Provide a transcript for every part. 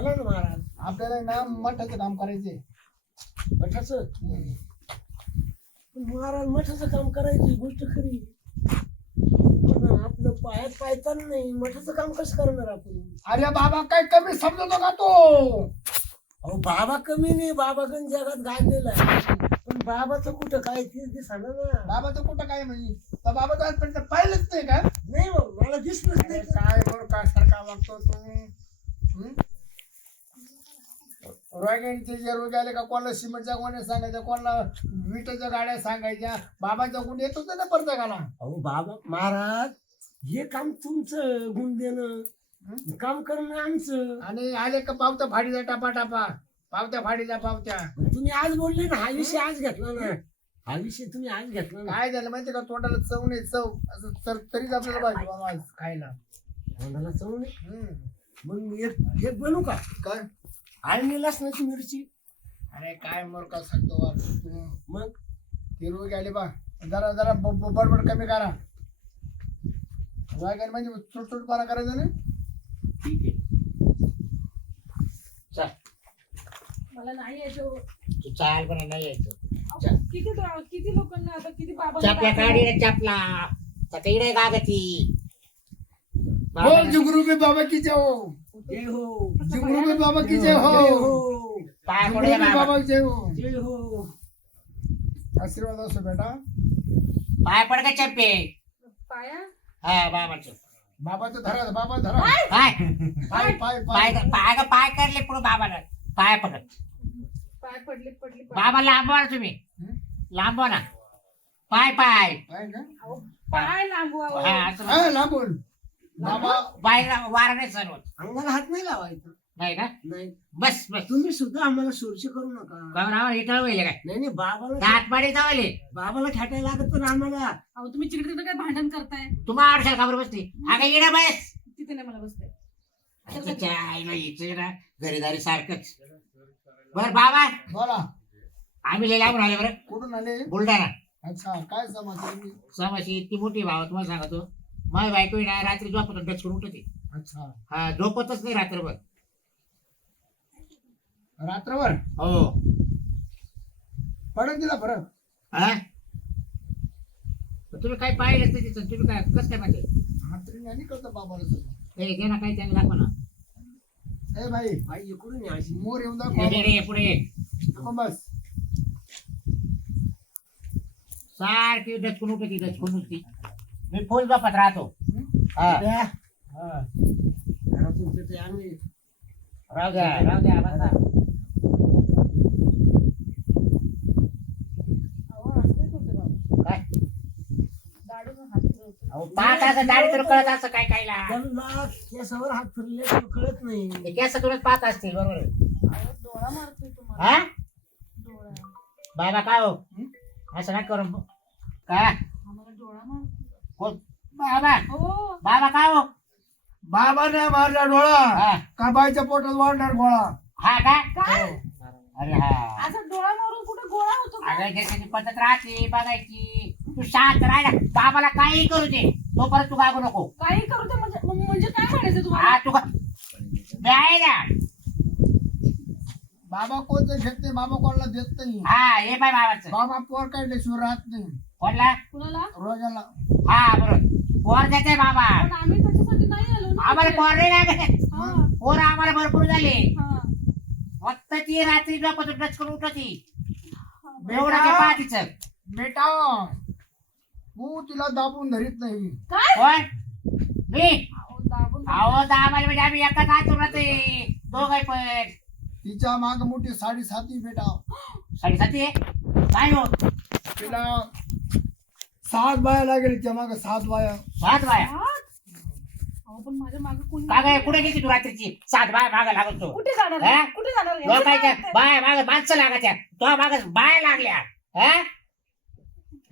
बोला ना महाराज. आपल्याला ना मठाचं काम करायचंय. मठाचं महाराज मठाचं काम करायची गोष्ट खरी, पण आपलं पायात पाय चाललं नाही, मठाचं काम कसं करणार आपण? अरे बाबा काय कमी समजतो का तो? अहो बाबा कमी नाही, बाबा गण जगात गाजलेला आहे, पण बाबाचं कुठं काय तीच दिसणार ना. बाबाचं कुठं काय म्हणजे तर बाबाचं आजपर्यंत पाहिलंच नाही का? नाही मग मला दिसलंच अरे नाही. काय बरं काय सारखा वागतो तू? रोग्यांचे जे रोग आले का कोणाला सिमेंटच्या गोण्या सांगायच्या, कोणाला विटाच्या गाड्या सांगायच्या, बाबाचा गुण येतोच ना प्रत्येकाला. अहो बाबा महाराज हे काम तुमचं, गुण देणं काम करणं आमचं. आणि आले का पावत्या फाडीचा टापा टापा, पावत्या फाडीचा पावत्या. तुम्ही आज बोलले ना, हा विषय आज घेतला ना, हा विषय तुम्ही आज घेतला ना. काय झालं माहिती का, तोंडाला चव नाही, चव असं तरीच आपल्याला पाहिजे बाबा आज खायला. तोंडाला चव नाही. हम्म. मग एक एक बनू का? काय? आणि लसणाची मिरची. अरे काय मोरका सांगतो वा तू. मग ते रोग आले बा, जरा जरा बडबड कमी करा. रोग म्हणजे चुटचुटपणा करायचा ना. ठीक आहे, चल. मला नाही यायचं. तू चाल पण नाही यायचं. अहो, किती लोकांना आता किती बाबा चपला काढी रे चपला. तर इकडे गागती. बोल जुगरू में बाबा की जय हो. जय हो. जुगरू में बाबा की जय हो. जय हो. पाय जुगरू पडे में बाबा की जय हो. जय हो. आशीर्वाद असो बेटा. पाय पड का चप्पे. पाया हा बाबाचं. बाबाचं धरा, बाबा धरा. पाय पाय पाय पाय पाय पाय करले पुढे बाबाला. पाय पडत. पाय पडले पडले पाय. बाबा लांबवा ना तुम्ही. लांबवा ना. पाय पाय. पाय का? अहो, पाय लांबवा अहो. हा असं हा लांबून बाबा. बाहेर वारा नाही सर्व. अंगाला हात नाही लावायचा. नाही ना. नाही बस बस. तुम्ही सुद्धा आम्हाला सोरशी करू नका. गौराव इटाळ वहिले काय. नाही नाही बाबाला दात पाडी जावले. बाबाला खेटायला लागत पण आम्हाला. अहो तुम्ही तिकडे तिकडे काय भांडण करताय? तुम्हा आडशाल खबर बसली. अगं इडा बस. तिथे नाही मला बसताय. त्याच्या आईला यायचं ना घरीदारी सारखंच. बर बाबा बोला. आम्ही लय लांबून आले बरं. कुठून आले? बुलढाणा. अच्छा काय समजलं तुम्ही? समाशी इतकी मोठी भाव तुम्हाला सांगतो. माझी बायको आहे ना रात्री झोपत डच करून उठते. अच्छा हा झोपतच नाही रात्रभर. रात्रभर हो. पडत दिला फरक. हा तुम्ही काय पाहिलं नाही तिथं. तुम्ही काय कसं काय माहिती. रात्री नाही करतो बाबाला सगळं. हे घे ना काही त्यांना दाखवा ना. ए भाई आई इकडून या अशी. मोर येऊन हे दाखव. रे, पुढे ये. बस. सारखी डचकून उठती डचकून उठती. मी फुल झोपत राहतो. हा द्या. हा. घरात तुमच्या ते आम्ही राहू द्या राहू द्या बसा. अहो असं काय करते बाबा? काय दाढीवर हात फिरवतो. अहो पाच असं दाढी तर कळत असं काय कायला. त्यांना केसावर हात फिरले तर कळत नाही. ते केस तुलाच पाहत असतील बरोबर आहे. अहो डोळा मारतोय तुम्हाला. हा डोळा बाबा काय हो असं नाही करून काय आम्हाला डोळा मारतोय. कोण बाबा हो बाबा काय हो. बाबा नाही मारला डोळा. हा का बाईच्या पोटात वाढणार गोळा. हा का. काय? अरे हा असं डोळा मारून कुठे गोळा होतो का? अगं त्याची पद्धत राहते बघायची. तू शांत राहिला बाबाला काही करू दे तोपर्यंत तू गागू नको. काही करू ते म्हणजे काय म्हणायचं तुम्हाला? हा तू मी आहे ना. बाबा कोणतं घेत नाही, बाबा कोणाला देत नाही. हा हे पाय बाबाचं. बाबा पोर काढल्याशिवाय राहत नाही कोणला. कुणाला? रोजाला. हा बरोबर. पोर देते बाबा. पण आम्ही त्याच्यासाठी नाही आलो ना. आम्हाला पोर नाही लागत. हा पोर आम्हाला भरपूर झाले. हा फक्त ती रात्री झोपत डच करून उठती. हा. एवढं पहा तिचं. बेटा तू तिला दाबून धरीत नाही. काय? कोण मी. अहो, दाबून अहो दाबाला म्हणजे आम्ही एका हातून राहते दोघं पण. तिच्या माग मोठी साडी साथी बेटा. साडेसाती आहे काय हो. तिला 7 बाया लागेल तिच्या माग 7 बाया. 7 बाया. हात? अहो, पण माझ्या मागे कोणी का काय कुठे गेली तू रात्रीची 7 बाया माग लागतो. कुठे जाणार हा? कुठे जाणार एवढं लोकांच्या काय? बाया माग माणसं लागायच्या तो माग बाया लागल्या. हा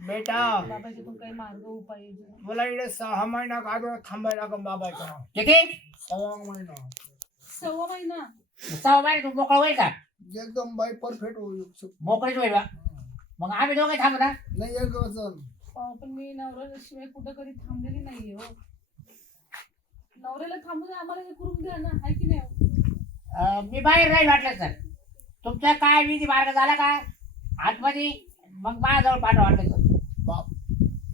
बेटा बाबाच्यातून काही मार्ग उपाय योजना? तुला इकडे 6 महिना गाडीवर थांबायला लागेल बाबाच्या. किती 6 महिना. 6 महिना. 6 बाया तू मोकळं होईल का. एकदम बाई परफेक्ट होईल. मोकळीच होईल बा. मग आम्ही दोघे थांबू ना. नाही एक वचन. अहो, पण मी नवऱ्याशिवाय कुठं कधी थांबलेली नाहीये हो. नवऱ्याला थांबू द्या आम्हाला हे करून द्या ना. आहे की नाही हो? मी बाहेर राहील वाटलं सर. तुमचा काय विधी मार्ग झाला का आतमध्ये मग माझ्याजवळ पाठवा वाटलं सर. बाप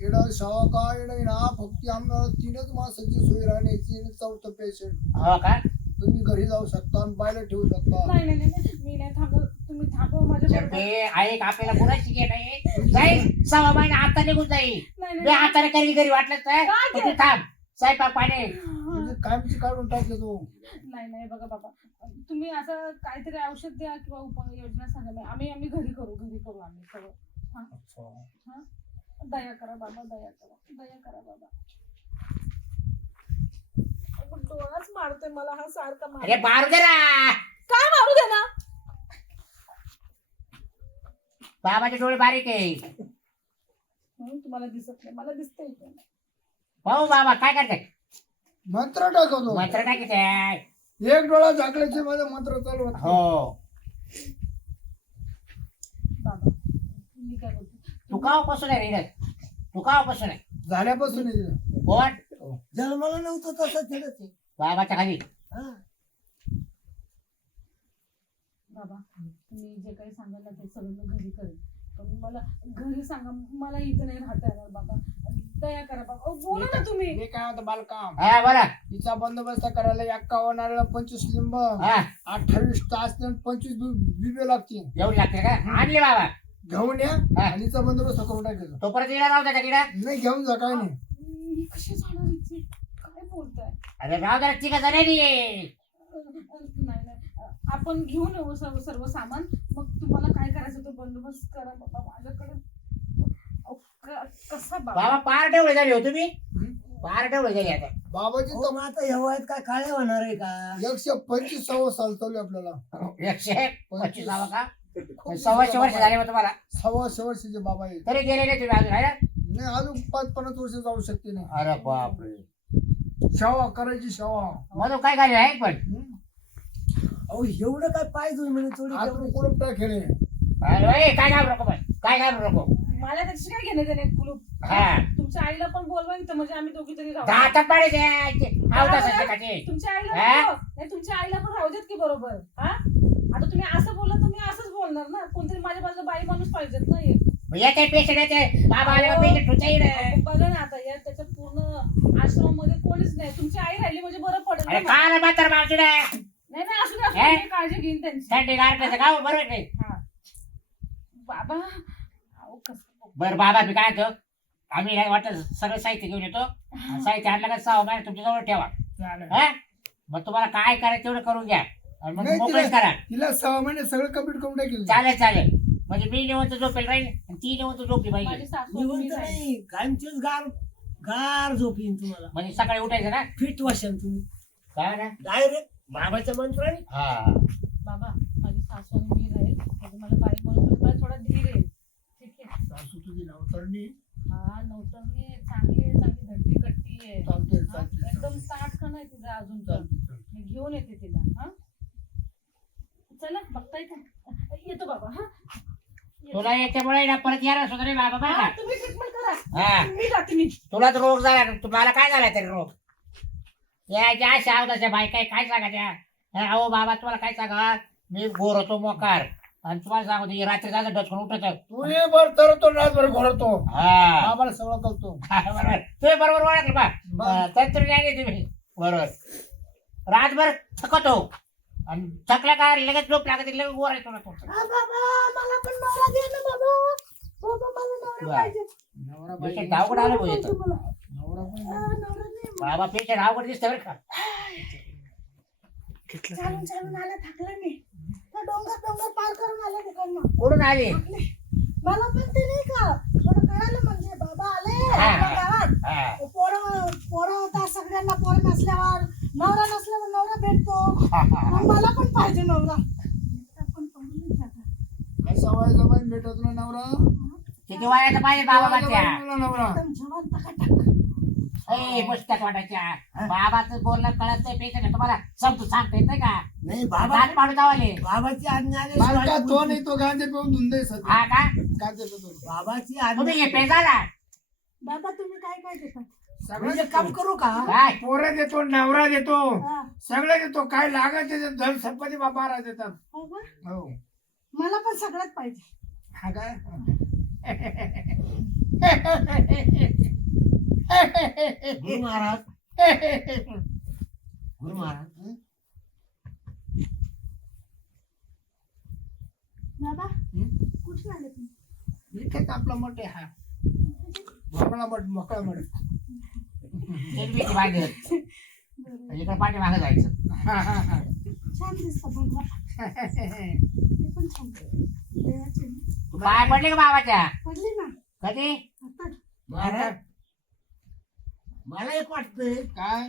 एवढा शाळा का एवढा ना फक्त आम्हाला 3च माणसाची सोय राहण्याची आणि 4थं पेशंट. हो का तुम्ही घरी जाऊ शकता आणि बायला ठेवू शकता. नाही नाही नाही मी नाही थांबव. तुम्ही थांबव माझ्या सर बरोबर. ते ऐक आपल्याला कुणाची घे नाही जाईल 6 महिना आता निघून जाईल. नाही मी नाही हाताने करी घरी वाटलं तर काय तू थांब स्वयंपाक पाणी. म्हणजे कायमची काढून टाकते तो. नाही नाही बघा बाबा तुम्ही असं काहीतरी औषध द्या किंवा उपाययोजना सांगा. आम्ही आम्ही घरी करू आम्ही सगळं. हा दया करा बाबा दया करा बाबा. डोळाच मारतोय मला हा सारखा अरे मारू दे ना. काय मारू दे ना. बाबाचे डोळे बारीक आहे. तुम्हाला दिसत नाही मला दिसतंय. भाऊ बाबा काय करते मंत्र टाकवतो. मंत्र काय किती एक डोळा झाकल्याचे माझं मंत्र चालू होतं. हो बाबा मी काय बोलते तू कावापासून आहे रे तू कावापासून आहे झाल्यापासून आहे. कोण जन्माला नव्हतं तसं तिथंच आहे. बाबाच्या खाली. हा. बाबा तुम्ही जे काही सांगाल ना ते सगळं मी घरी करेन. पण मला घरी सांगा मला इथं नाही राहता येणार बाबा. दया करा बाबा. बोला ना तुम्ही. हे काय होतं बालकाम. हा बोला तिचा बंदोबस्त करायला 51 25 लिंब हा 28 तास 25 बिबे लागतील. एवढी लागते का आणले बाबा घेऊन या हा. आणि तिचा बंदोबस्त करून टाकायचा. तो परत येणार नव्हता किडा. नाही घेऊन जा काय नाही. मी कशी जाणार इथे काय बोलताय. अरे राव जरा ठीक आहे नाही नाही आपण घेऊन येऊ सर्व सामान. मग तुम्हाला काय करायचं तो बंदोबस्त करा बाबा. माझ्याकडे कसा बाबा बाबा पार ठेवले झाले हो तुम्ही. पार ठेवले झाले आता. बाबाची हो, मग आता ह्या वयात काय काळे होणार आहे का? 125 साल चालू आहे आपल्याला. 125 जावा का 125 वर्ष झाले मग तुम्हाला 125 वर्षाचे बाबा आहे. तरी गेले नाही तुम्ही अजून आहे ना. नाही अजून 5-50 वर्ष जाऊ शकते नाही. अरे बापरे शावा करायची शावा. म्हणून काय झाले आहे पण अहो एवढं काय पाहिजे म्हणे थोडी आज तेवढी. कुलूप टाकेले. अरे काय घाबरू नको पण काय घाबरू नको. मला त्याची काय घेणं देणे कुलूप. हा तुमच्या आईला पण बोलवा इथं म्हणजे आम्ही दोघी तरी राहू. दातात पाडे द्यायचे तुमच्या आईला हा? बोलवा. नाही तुमच्या आईला पण राहू देत की बरोबर. हा आता तुम्ही असं बोलला तुम्ही असंच बोलणार ना. कोणतरी माझ्या बाजूला बाई माणूस पाहिजेत ना एक. येते पेशंट येते बाबा आले का पेशंट तुझ्या इकडे. बघा ना आता या त्याच्या पूर्ण आश्रमामध्ये कोणीच नाही. तुमची आई राहिली म्हणजे बरं पडेल अरे ना. काय मात्र मावशी नाही नाही असू दे मी काळजी घेईन त्यांची. थंडी गारठ्याचं गाव बरोबर नाही. हा बाबा अहो कसं बरं बाबा मी काय म्हणतो आम्ही काय वाटत सगळं साहित्य घेऊन येतो. साहित्य आणलं का 6 महिने तुमच्या जवळ ठेवा. हा मग तुम्हाला काय करायचं तेवढं करून घ्या आणि मग नाही, मोकळच करा. तिला 6 महिने सगळं कम्प्लीट करून टाकेल. चालेल म्हणजे मी निवंत झोपेल राहील आणि ती निवंत झोपली माझी पाहिजे. सासू आणि मी निवंत राहील. नाही कायमचीच गार गार झोप येईन तुम्हाला. म्हणजे सकाळी उठायचं ना. फिट वाशाल तुम्ही काय ना डायरेक्ट बाबाच्या मंत्राने. हा बाबा माझी सासू आणि मी राहील म्हणजे मला बाई म्हणून पण मला थोडा धीर आहे. ठीक आहे. सासू तुझी नवतरणी. हा नव्हतं चांगली धट्टी कट्टी आहे. चालते हा, चालते एकदम ताटखण आहे तिचं अजून तर. चालते. मी घेऊन येते तिला. हा चला बघताय का येतो बाबा. हा येतो. तुला याच्यामुळे ना परत येणार सुद्धा नाही बाबा बरं हा, का. तुम्ही ट्रीटमेंट करा. हा मी जाते मी. तुला तर रोग झाला तुम्हाला काय झाला तरी रोग याच्या अशा अवधाच्या बायका काय सांगायच्या. अहो बाबा तुम्हाला काय सांगा मी गोर होतो मोकार आणि तुम्हाला सांगतो ही रात्री जायचं डचकून उठत. तू ये बर तरतो रातभर घोरतो. हा बाबाला सगळं करतो. बरोबर तुम्ही बरोबर ओळखलं बा तंत्रज्ञानी तुम्ही बरोबर रातभर थकतो आणि थकला का लगेच झोप लागते लगेच गोर येतो ना तुमचं. मला पण नवरा दे ना बाबा. बाबा मला नवरा पाहिजे. नवरा पेशंट बाई. अवघड आलं पाहिजे तर. नवरा पण नवरा दे. बाबा पेशंट अवघड दिसतं बरं का. चालून चालून आला थकला मी. डोंगर पार करून आला तिकडनं. कुठून आली. मला पण ते नाही का थोडं कळालं म्हणजे बाबा आले हा, आपल्या हा. गावात. हा. पोरं होता सगळ्यांना पोरं नसल्यावर नवरा नसल्यावर नवरा भेटतो. मग मला पण पाहिजे नवरा. पण पाहिजे आता. असा वयाचा बाई भेटत ना नवरा. किती वयाचं पाहिजे बाबा वयाचा बाच्या बाई मिळाला नवरा. एकदम जवान टकाटक. ए पुस्तक वाटायच्या बाबाचं बोलणं कळत नाही पेशंट तुम्हाला समजून सांगता येत नाही का. नाही बाबा दात पाडू जावाले. बाबाची आज्ञा बालका आल्याशिवाय तो नाही तो गांजे पिऊन धुंदे सध्या. हा का गांजे पितो. बाबाची तुम्ही आज्ञा हे पेजाला बाबा तुम्ही काय काय देता. म्हणजे काम करू का काय पोरं देतो, नवरा देतो, हा. सगळं देतो. काय लागत त्याच्यात धन संपत्ती बाबा देतात. हो का? हो मला पण सगळ्यात पाहिजे. हा काय गुरु महाराज गुरु महाराज बाबा कुठे आले तुम्ही? इथेच आपला मठ आहे हा. मोकळा मठ, मोकळा मठ. भीती बांधली इकडे पाठी मागे जायचं. छान दिसतं बाबा. मी पण छान देवाचे तू पाय पडले का बाबाच्या पडली ना कधी आता. महाराज मला एक वाटतंय काय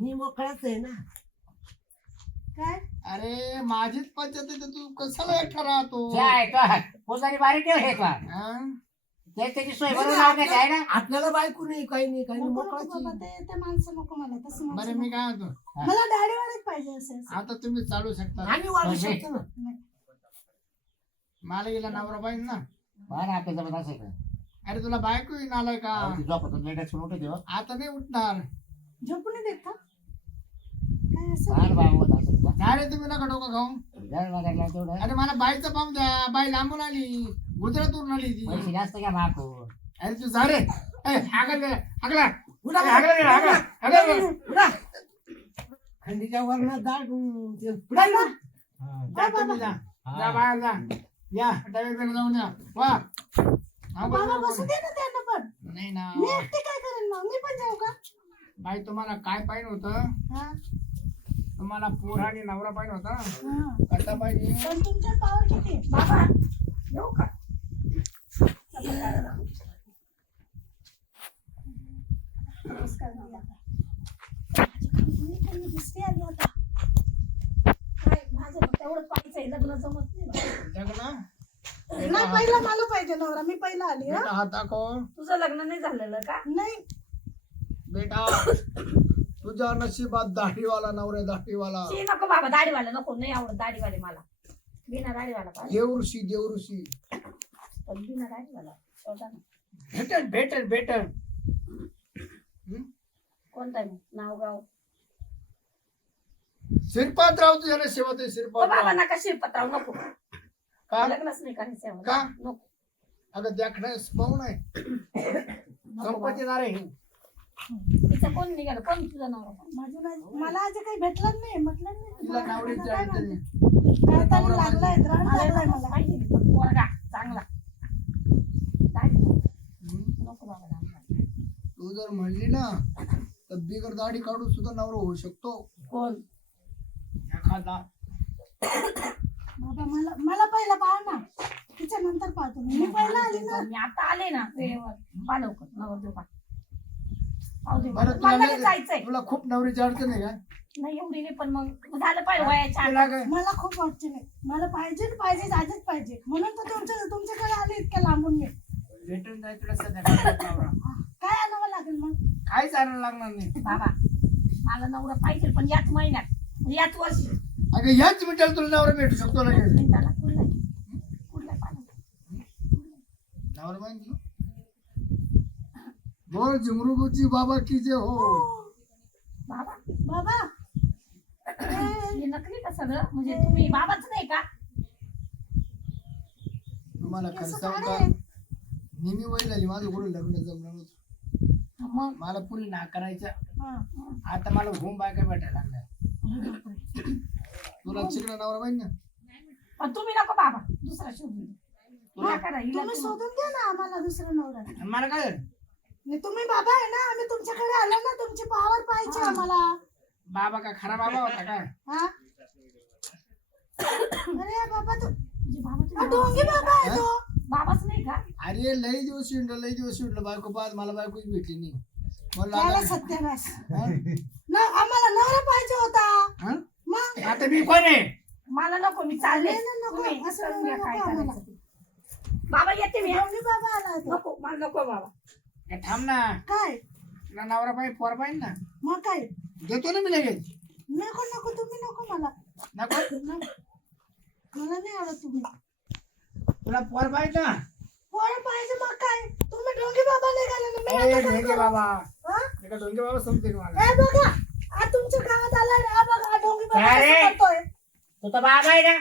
मी मोकळाच आहे ना. काय अरे माझीच पंचायत आहे, तर तू कशाला एकटा राहतो? काय तो पोजारी बारी ठेव हे का हा? ते त्याची सोय बरोबर लावण्यात आहे ना. आपल्याला बायको नाही काही नाही काही नाही नको नको मोकळाच बाबा, आहे. ते माणसं नको मला तसं बरं माणसं मी नको. काय म्हणतो, मला दाढीवालेच पाहिजे असे असे. आता तुम्ही चालू शकता. आम्ही वाढू म्हणजे? शकतो ना. नाही. मला गेला नवरा पाहिजे ना. बरं आपल्या जमत असेल का अरे तुला बायको येईन आलाय का? झोपतो लेट उठे देव आता नाही उठणार. झोपू नाही देत का? काय असं बाहेर बाबा होत असेल का नाही रे, तुम्ही नका डोकं खाऊ. जर मागायला तेवढं अरे मला बाईचा पाम द्या. बाई लांबून आली, गुजरातून आली ती. पैसे जास्त घ्या बापू. अरे तू जा रे. हागला उडा, उडा. थंडीच्या वरणात डाळ ते उडाली ना. जा तुम्ही जा. जा बाहेर जा. या डायरेक्ट जाऊन या. वा बाबा बसू दे ना त्यांना पण. नाही ना मी एकटी काय करेन मग? मी पण जाऊ का? बाई, तुम्हाला काय पाहिजे होतं? हा तुम्हाला पोर आणि नवरा पाहिजे होता. हा. कसा पाहिजे? पण तुमच्या पावर किती आहे? बाबा येऊ का नमस्कार मी आता. मी दिसते आली आता. काय माझं तेवढं पाहिजे लग्न जमत नाही. जगना नाही पहिला मला पाहिजे नवरा. मी पहिला आली हा. बेटा हात दाखव. तुझं लग्न नाही झालेलं का? नाही. बेटा तुझ्या नशिबात दाढीवाला नवरा, दाढीवाला. शी नको बाबा, दाढीवाला नको, नाही आवडत दाढीवाले मला. बिना दाढीवाला पाहिजे, देवऋषी, देवऋषी पण बिना दाढीवाला शोधा ना. भेटल भेटल भेटल. कोणता आहे मग? नाव गाव? श्रीपादराव तुझ्या नशिबात आहे. ओ बाबा श्रीपादराव नका शिरपतराव, नको. का? लग्नच नाही करायचं आहे का? मला. नको अगं देखण्यास पाहून आहे. नको बाबा. संपत्तीदार आहे. तिचं कोण निघालं? कोण तुझं नाव? माझं नाही. मला आज काही भेटलं नाही. म्हटलं नाही. तिला नवरीची काय अडचण आहे. म्हणते? काय तरी लागलाय, ग्रहण मला लागलाय नकोच मला. पाहिजे, पण पोरगा चांगला. दाढी नको. हम्म. नको बाबा दाढी. तू जर म्हणली ना तर बिगर दाढी काढून सुद्धा नवरा होऊ शकतो. कोण? एखादा बाबा मला पहिला पाहा ना. तिच्या नंतर पाहतो मी. पहिला आली ना. मी आता आले ना वेळेवर. पा लवकर नवरदेव पा. पाहू दे. बरं मला लगेच तुला जायचंय. तुला खूप नवरीची अडचण आहे का? नाही एवढी नाही, पण मग झालं पाहिजे वयाच्या तुला आत. काय? मला खूप अडचण आहे. मला पाहिजे पाहिजे आजच पाहिजे. म्हणून तर तुमच्याकडे आले इतक्या लांबून मी. भेटून जाय तुला सध्या नवरा. काय आणावं लागेल मग? काहीच आणायला लागणार नाही. बाबा मला नवरा पाहिजे, पण याच महिन्यात, याच वर्षी. अगं ह्याच मिनिटाला तुला नवरा भेटू शकतो लगेच. मिनिटाला कुठला पाहिजे? नवरा पाहिजे. बोल झुमरुची बाबा की जे हो. बाबा बाबा हे नकली का सगळं? म्हणजे तुम्ही बाबाच नाही का? तुम्हाला खरं असं सांगू काय का? आहे? नेहमी वय झाली माझं कुठं लग्न जमलं नव्हतं. मग मला पुरी ना करायच्या. हा. आता मला होम बायका भेटायला लागल्या. तुला चिकना नवरा पाहिजे ना. पण तुम्ही नको बाबा, दुसरा शोधून द्या. तुला- हा करा, हिला तुम्ही तुम्ही- शोधून द्या ना आम्हाला दुसरा नवरा. आणि मला काय झालं? नाही, तुम्ही बाबा आहे ना. आम्ही तुमच्याकडे आलो ना. तुमची पावर पाहिजे आम्हाला. बाबा का खरा बाबा होता काय? हा. अरे बाबा तू म्हणजे बाबा हा, तुम्ही ढोंगी बाबा आहे तो. बाबाच नाही का? अरे लई दिवस शिंडलं बायको पाहत मला बायकोच भेटली नाही. मला त्याला लागलं. सत्यानाश. हा? ना आम्हाला नवरा पाहिजे होता. हा? मग आता मी कोण आहे? मला नको, मी चालले. नाही, नाही, नको. तुम्ही असं करून घ्या नको काय आम्हाला. करायचं ते. बाबा येते मी हा. ढोंगी बाबा आला तो. नको, मला नको बाबा. ए, थांब ना. काय तुला नवरा पाहिजे, पोर पाहिजे ना. मग काय? देतो ना मी लगेच. नको नको तुम्ही नको मला. नको. नाही. मला नाही आवडत तुम्ही. तुला पोर पाहिजे ना. पोर पाहिजे मग काय? तुम्ही ढोंगे बाबा निघाले ना, मी आता काय ढोंगे करू? बाबा हा? ते का ढोंगे बाबा समजते का मला ए बघा, हा तुमच्या गावात आलाय ना, हा बघा, हा ढोंगे बाबा काय रे? असं करतोय. तू तर बाबा आहे ना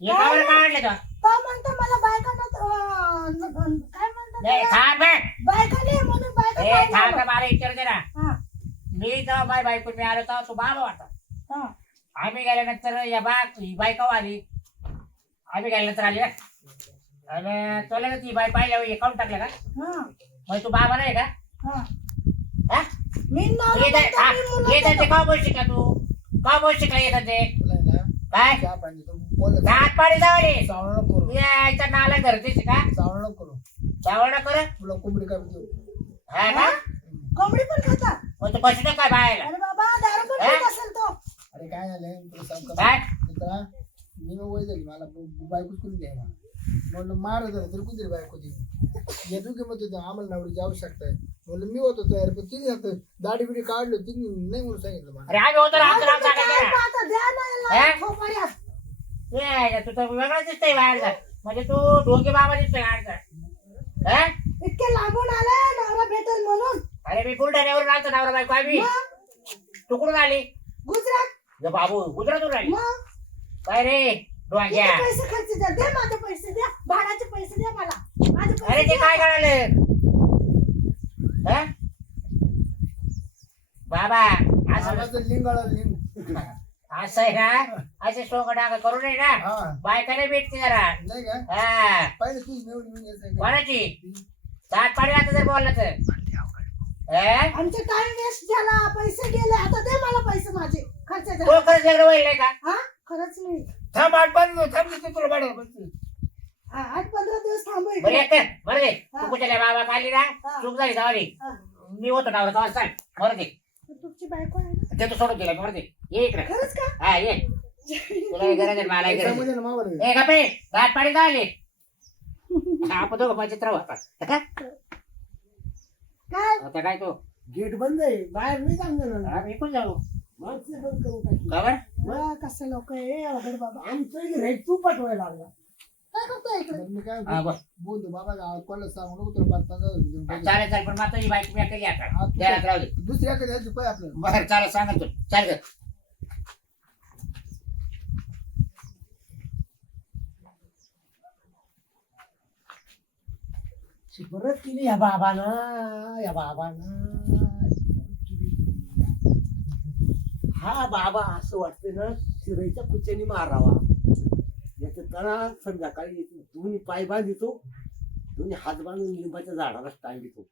हे काय कावर रे? काढले तो तो म्हणतो मला बायकांना काय म्हणतात नाही त्याला? थांब बे. बायका नाही म्हणून बायका ए पाहिजे थांब मला. बे, मला विचार दे ना हा, मी जेव्हा बाय बायको मी आलो तेव्हा तू बाबा होता हा. आम्ही गेल्यानंतर या ही बाई केव्हा आली आम्ही गेल्यानंतर आली ना आणि तुला ती बाई पाहिल्या काढून टाकलं का हा, मग तू बाबा नाही का हा. हा? मी नवरा येत म्हणतो, मी मुलं येत म्हणतो. का बोल शिका तू का बोल शिका येत ते तुला आहे ना काय चहा पाणी तू बोल दात पाडी जावले चावण नको करू यायचा नाला धरतेस का चावण नको करू चावण कर तुला कोंबडी काय देऊ हा हा? का कोंबडी पण खाता. मग तू बसू काय बाहेर अरे बाबा, दारू पण हा? पीत असेल तो. अरे काय झालं तुला सांग का काय मित्रा मी मग वय झाली मला बायकोच करून द्यायला म्हणलं मार झालं तरी कुठे बायको दिली येतो की मग तिथं आम्हाला नवरीची आवश्यकता आहे म्हणलं मी होतो तयार पण तिने आता दाढी बिडी काढली तिने नाही म्हणून सांगितलं मला अरे आम्ही होतो ना आमचं नाव आता काय सांगायचं ना. आता द्या ना हा? याला थोपाड्यात. ते आहे का, तू तर वेगळा दिसतोय बाहेरचा म्हणजे तू ढोंगे बाबा दिसतोय बाहेरचा हा इतके लांबून आले नवरा भेटेल म्हणून. अरे मी बुलढाण्यावरून आलतो नवरा बायको आम्ही मग तू कुठून आली गुजरात. ग बाबू गुजरातून आली मग काय रे डोंग्या किती पैसे खर्च द्या, दे माझे पैसे द्या, भाड्याचे पैसे द्या मला, माझे पैसे अरे ते द्या. काय कळालं हा? बाबा असं आम्हाला लिंगाळा लिंग असं आहे ना असे सोंग डाग करू नये ना हा बायकाने भेटते जरा नाही का हा पहिले तुझी निवडी मी येत कोणाची दात पाडी आता जर बोललं तर हा? आमचा टाइम वेस्ट झाला, पैसे गेले, आता दे मला पैसे माझे खर्च तो झाला. खरंच लग्न व्हायला का हा खरंच नाही. थांब 8-5 थांब तिथे तुला भाड्याला बसते. 8-15 दिवस थांबू बरं इकडे. एक कर बरं दे हा. तू कुठल्या बाबा काढली ना हा. चूक झाली जावली हा. मी होतो नवरा तेव्हा चाल बरं दे तुमची बायको आहे ना? ते तू सोडून दिला बरं दे ये इकडे खरंच का? हा ये तुला गरज आहे मला गरज त्याच्यामध्ये ना मावर आहे. आहे. ए गप्पे दात पाडी जावले आपण दोघं मजेत राहू आता काय आता काय तो गेट बंद आहे बाहेर नाही जाणार ना. हा, मी पण जाऊ माणसं बंद करून टाकली. का बरं वा, कसं लोक आहे अवघड बाबा. आमचं गिऱ्हाईक तू पाठवायला लागला. काय करतोय इकडे? मी काय हा, बस. बोलतो बाबा कोणाला सांगू नको तुला 5-15 देऊन टाकेल. चालेल चालेल पण माता ही बाईक मी आता हा, आता तू द्यायला राहू दे दुसऱ्याकडे द्यायची पाय आपल्याला बरं चालेल सांगा तू चाल ग परत केली या बाबानं हा बाबा असं वाटतं ना शिराईच्या कुच्याने मारावा याचं तळा संध्याकाळी येतो दोन्ही पाय बांधितो दोन्ही हात बांधून लिंबाच्या झाडाला टांगितो